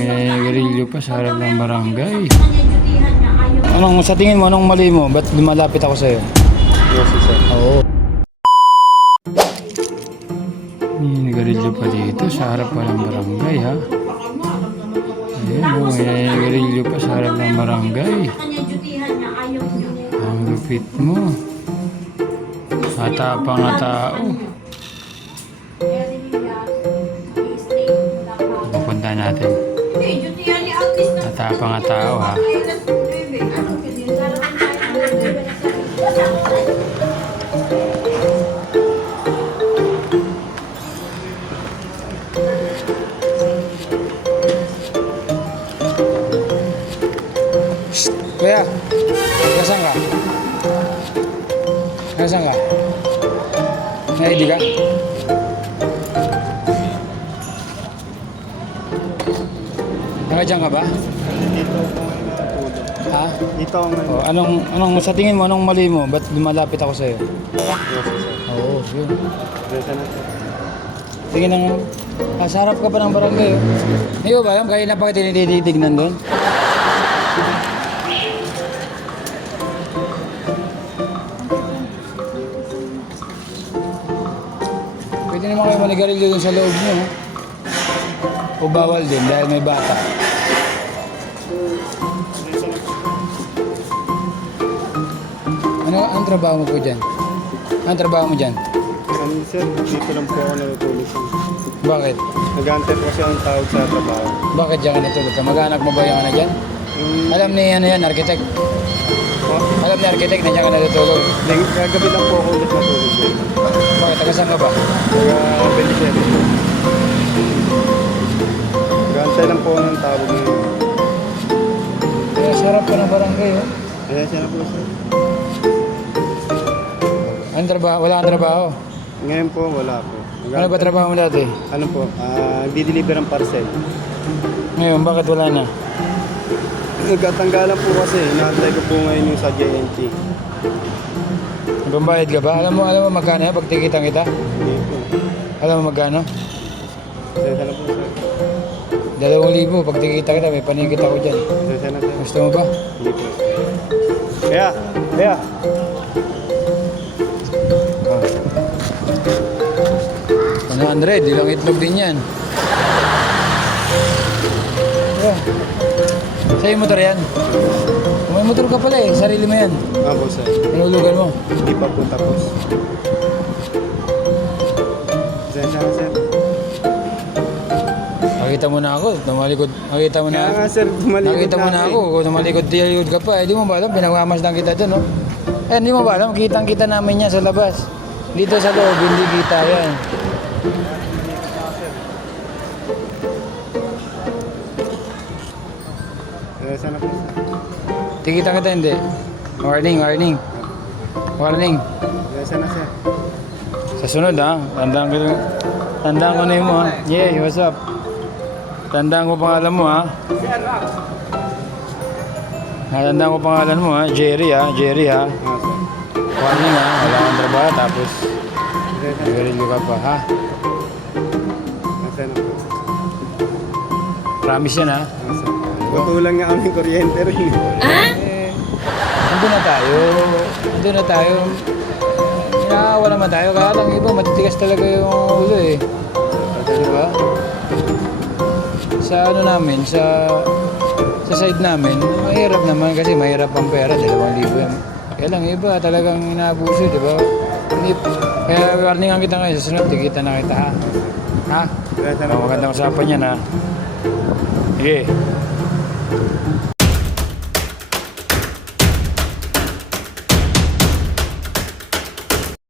may garilyo pa sa harap ng barangay. Sa tingin mo, anong mali mo? Ba't lumalapit ako sa'yo? Yes, sir. Oo. May garilyo pa dito sa harap pa ng barangay, ha? Ayan, may garilyo pa sa harap ng barangay. Ang lupit mo. Matapang na tao. Pupunta natin. Matapang na tao, ha? Kuya, nasaan ka? Nasaan ka? May-ID ka? Nakadyan ka ba? Ha? Dito ang Anong sa tingin mo, anong mali mo? Ba't lumalapit ako sa'yo? Yes, sir. Oo, yun. Dito na, sir. Sige nang, sa harap ka pa ng barangay, oh. Hindi ba yun? Kaya na pa kita tinitignan doon? Pwede naman kayo manigarilyo dun sa loob nyo, o bawal din dahil may bata. Anong trabaho mo po dyan? Anong trabaho mo dyan? Sir, dito lang po ako natutulog, sir. Bakit? Nag-aantay po kasi ang tawag sa trabaho. Bakit dyan ka natulog ka? Mag-anak mo ba yung ano dyan? Alam ni ano yan, architect. Alam ni architect na dyan ka natutulog. Gagabi lang po ako ulit natulog, sir. Bakit? Taga-saan ka ba? Taga-Belisero. Nag-aantay lang po ako ng tawag ngayon. Kaya sarap pa ng barangay, oh. Kaya siya na po, sir. Anong trabaho? Wala kang trabaho? Ngayon po, wala po. Ano ba trabaho mo dati? Ano po? Di-deliver ang parcel. Ngayon, bakit wala na? Nagkatanggalan po kasi. Inaantay ko po ngayon yung sa JNT. Nagpambayad ka ba? Alam mo magkano yan pag tikitang kita? Hindi po. Alam mo magkano? Sesa na po, sir. 2,000 pag tikita kita, may panigit ako dyan. Sesa na, sir. Gusto mo ba? Hindi po. Kaya. Ah. 100, ilang itlog din yan. Yeah. Sa'yo motor yan? May motor ka pala eh, sarili mo yan. Ako, sir. Nahulugan mo. Hindi pa po tapos. Sesa na, sir. Nakita mo na ako, tumalikod. Nakita mo na. Kaya nga, sir, tumalikod Nakita mo na ako, kung tumalikod ka pa. Eh, di mo ba alam, pinagmamasdan kita dun, no? Eh, di mo ba alam, kitang-kita namin yan sa labas. Dito sa loob, hindi kita yan. Sesa na po, sir. Tikita kita hindi. Warning. Sesa na, sir. Sa sunod ha, tandaan ko na yun mo ha. Yeah, what's up? Tandaan ko pangalan mo ha. Tandaan ko pangalan mo ha, Jerry ha. Sir. Warning ha, wala kang trabaho tapos Sesa na. garilyo ka pa ha. Sesa na po. Promise yan ha. Sesa. Tutulang nga aming kuryente rin. Nandun na tayo. Inaawa naman tayo, kaya lang iba matitigas talaga yung ulo eh. Diba? Sa ano namin, sa side namin, mahirap naman kasi mahirap ang pera, 2,000 yan. Kaya lang iba talagang inaabuso, diba? Kaya warningan kita ngayon, sa sunod, tikita na kita ha. Ha? Sesa na po. Magandang usapan yan ha. Sige.